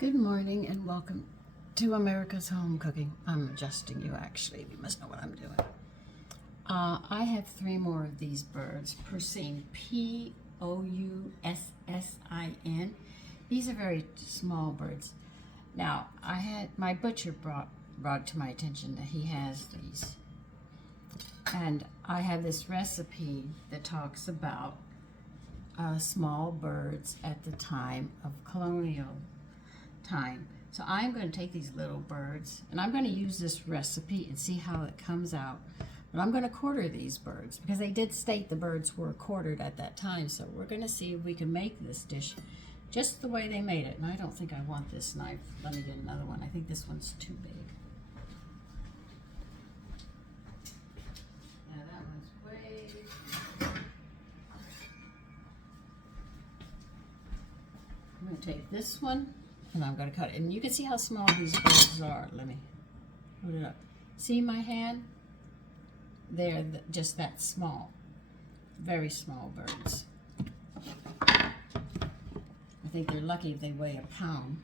Good morning and welcome to America's Home Cooking. I'm adjusting you actually. You must know what I'm doing. I have 3 more of these birds. Poussin, Poussin. These are very small birds. Now, my butcher brought to my attention that he has these. And I have this recipe that talks about small birds at the time of colonial time. So I'm going to take these little birds and I'm going to use this recipe and see how it comes out. But I'm going to quarter these birds because they did state the birds were quartered at that time. So we're going to see if we can make this dish just the way they made it. And I don't think I want this knife. Let me get another one. I think this one's too big. Yeah, that one's way too big. I'm going to take this one and I'm going to cut it. And you can see how small these birds are. Let me put it up. See my hand? They're just that small. Very small birds. I think they're lucky if they weigh a pound.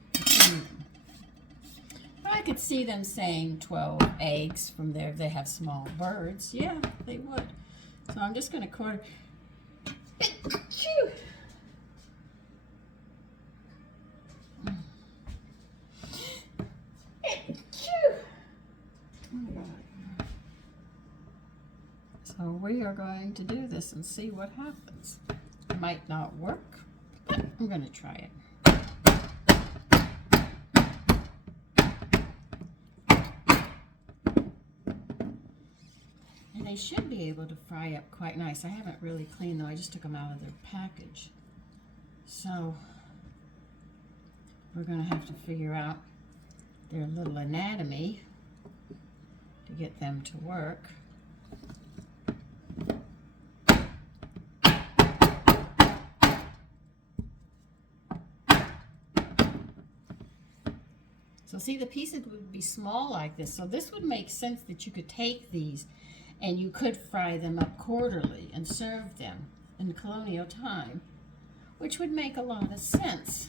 But I could see them saying 12 eggs from there if they have small birds. Yeah, they would. So I'm just going to quarter. So we are going to do this and see what happens. It might not work, but I'm going to try it. And they should be able to fry up quite nice. I haven't really cleaned though. I just took them out of their package. So we're going to have to figure out their little anatomy to get them to work. So see, the pieces would be small like this. So this would make sense that you could take these and you could fry them up quarterly and serve them in colonial time, which would make a lot of sense.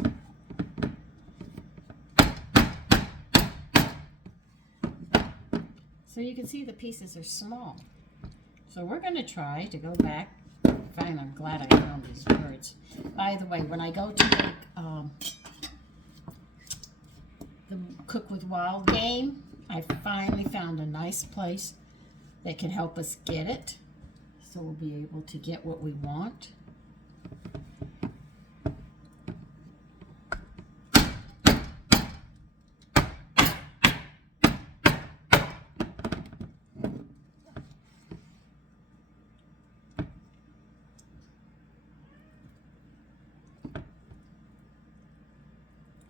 So you can see the pieces are small. So we're going to try to go back. Fine, I'm glad I found these birds. By the way, when I go to make the Cook with Wild game, I finally found a nice place that can help us get it. So we'll be able to get what we want.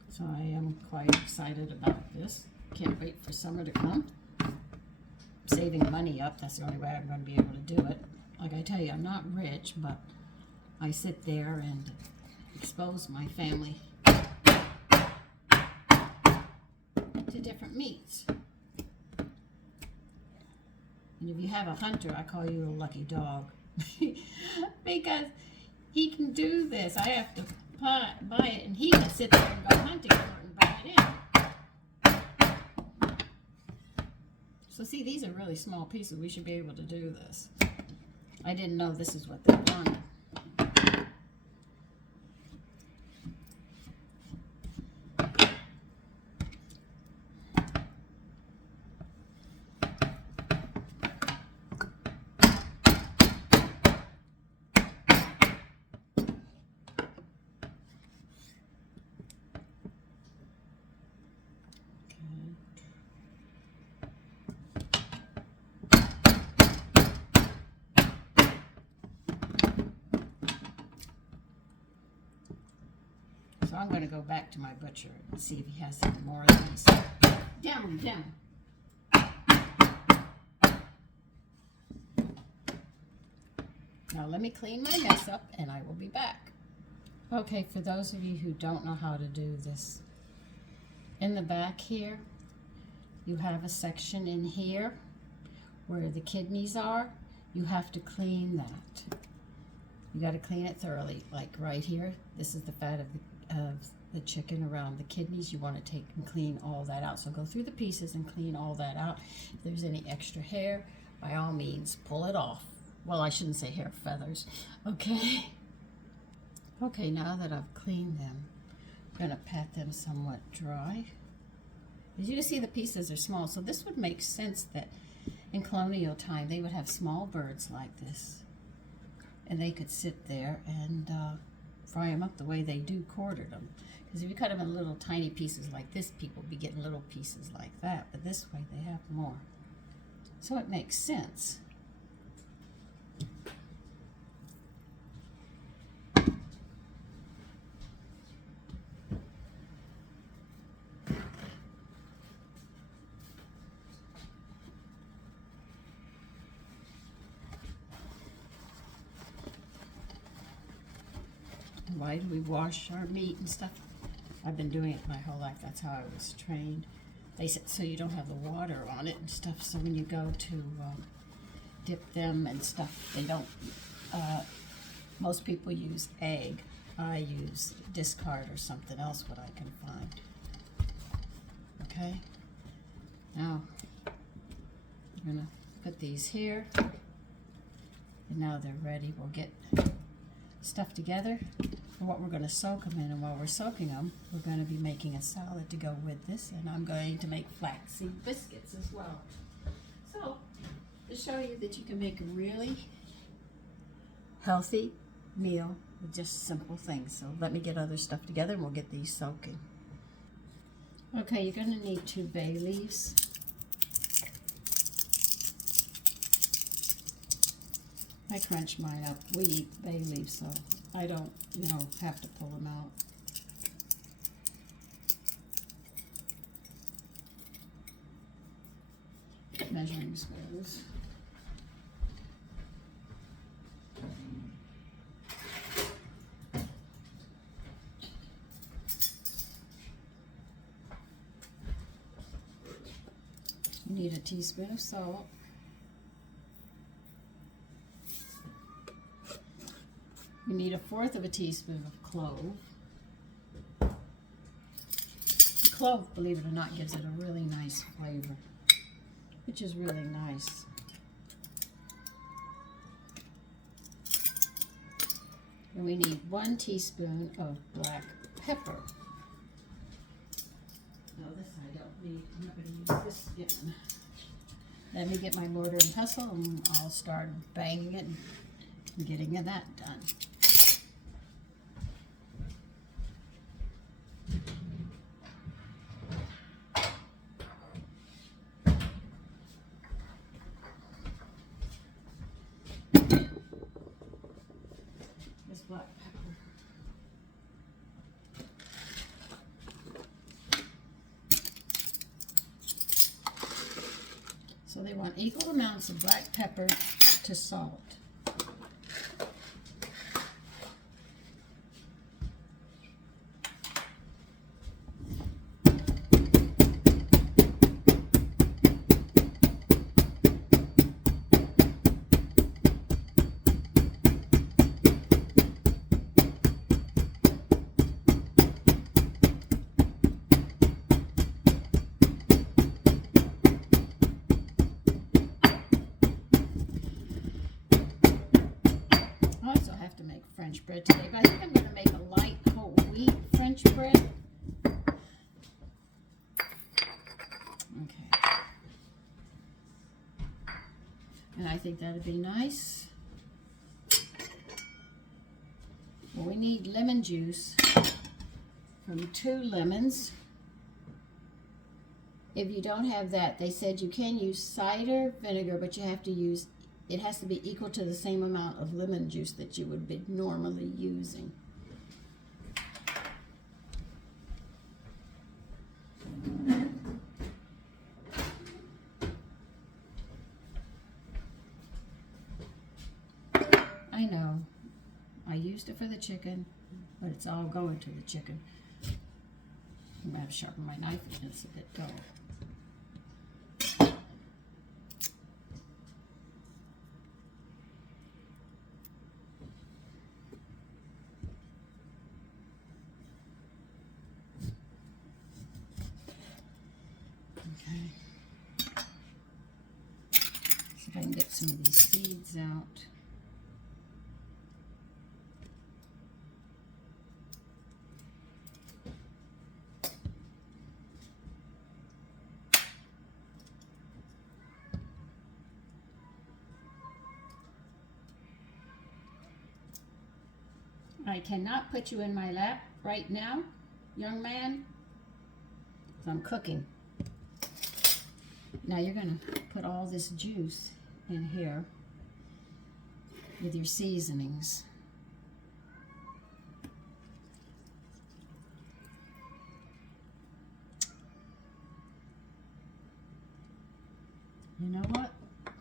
So I am quite excited about this. Can't wait for summer to come. I'm saving money up. That's the only way I'm going to be able to do it. Like I tell you, I'm not rich, but I sit there and expose my family to different meats. And if you have a hunter, I call you a lucky dog. Because he can do this. I have to buy it, and he can sit there and go hunting for it and buy it in. So see, these are really small pieces. We should be able to do this. I didn't know this is what they wanted. So I'm going to go back to my butcher and see if he has any more of these. Down, down. Now let me clean my mess up and I will be back. Okay, for those of you who don't know how to do this, in the back here, you have a section in here where the kidneys are. You have to clean that. You got to clean it thoroughly, like right here. This is the fat of the chicken around the kidneys. You want to take and clean all that out. So go through the pieces and clean all that out. If there's any extra hair, by all means, pull it off. Well, I shouldn't say hair, feathers. Okay. Okay, now that I've cleaned them, I'm going to pat them somewhat dry. As you can see, the pieces are small, so this would make sense that in colonial time they would have small birds like this, and they could sit there and fry them up the way they do quarter them. Because if you cut them in little tiny pieces like this, people would be getting little pieces like that, but this way they have more. So it makes sense. Why do we wash our meat and stuff? I've been doing it my whole life. That's how I was trained. They said so you don't have the water on it and stuff. So when you go to dip them and stuff, they don't. Most people use egg. I use discard or something else what I can find. Okay. Now I'm gonna put these here, and now they're ready. We'll get stuff together for what we're going to soak them in, and while we're soaking them, we're going to be making a salad to go with this, and I'm going to make flaxseed biscuits as well. So, to show you that you can make a really healthy meal with just simple things. So let me get other stuff together and we'll get these soaking. Okay, you're going to need 2 bay leaves. I crunch mine up. We eat bay leaves, so I don't, have to pull them out. Measuring spoons. You need a teaspoon of salt. You need 1/4 of a teaspoon of clove. The clove, believe it or not, gives it a really nice flavor, which is really nice. And we need 1 teaspoon of black pepper. No, this I don't need. I'm not going to use this again. Let me get my mortar and pestle and I'll start banging it and getting that done. This black pepper. So they want equal amounts of black pepper to salt. French bread today, but I think I'm going to make a light whole wheat French bread. Okay. And I think that'd be nice. Well, we need lemon juice from 2 lemons. If you don't have that, they said you can use cider vinegar, but you have to use it has to be equal to the same amount of lemon juice that you would be normally using. I know, I used it for the chicken, but it's all going to the chicken. I'm going to have to sharpen my knife and it's a bit dull. Okay. See if I can get some of these seeds out. I cannot put you in my lap right now, young man, because I'm cooking. Now you're going to put all this juice in here with your seasonings. You know what?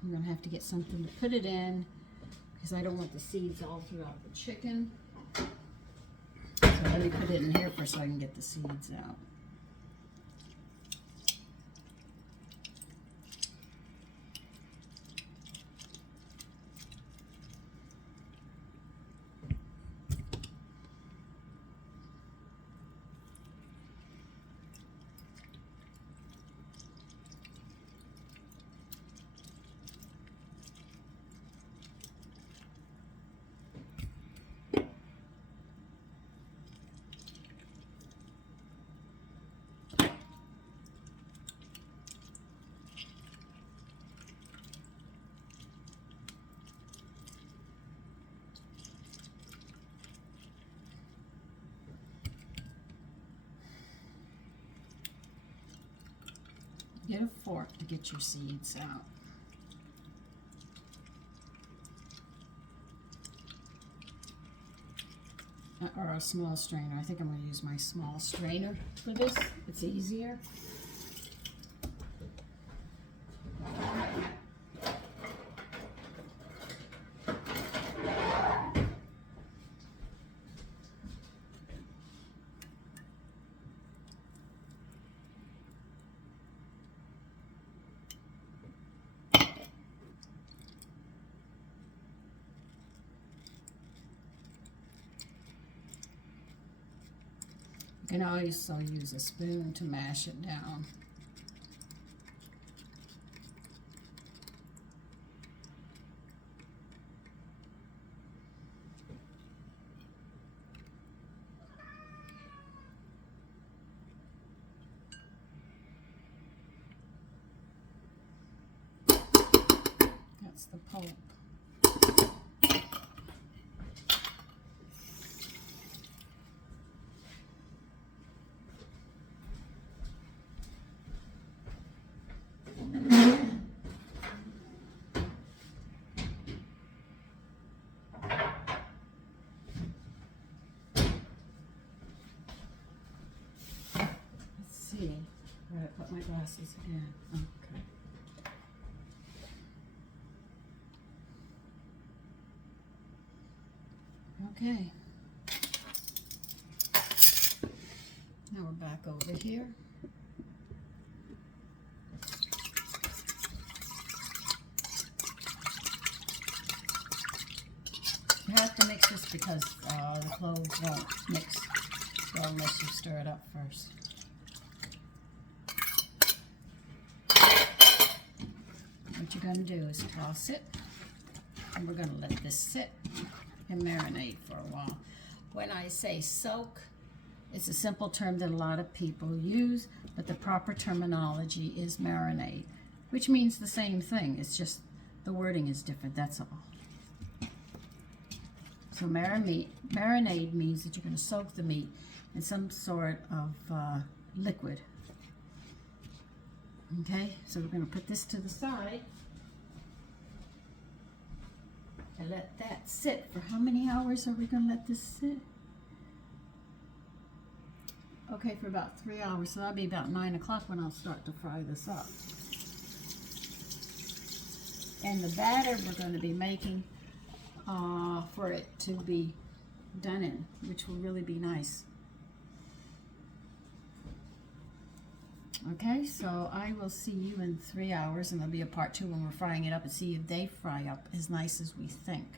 I'm going to have to get something to put it in because I don't want the seeds all throughout the chicken. So let me put it in here first so I can get the seeds out. Get a fork to get your seeds out. Or a small strainer. I think I'm going to use my small strainer for this. It's easier. You can also use a spoon to mash it down. That's the pulp. Where did I put my glasses again? Okay. Okay. Now we're back over here. You have to mix this because the cloves won't mix well unless you stir it up first. What you're going to do is toss it, and we're going to let this sit and marinate for a while. When I say soak, it's a simple term that a lot of people use, but the proper terminology is marinate, which means the same thing. It's just the wording is different, that's all. So marinade means that you're going to soak the meat in some sort of liquid. Okay, so we're going to put this to the side and let that sit. For how many hours are we going to let this sit? Okay, for about 3 hours, so that'll be about 9 o'clock when I'll start to fry this up. And the batter we're going to be making for it to be done in, which will really be nice. Okay, so I will see you in 3 hours, and there'll be a part 2 when we're frying it up and see if they fry up as nice as we think.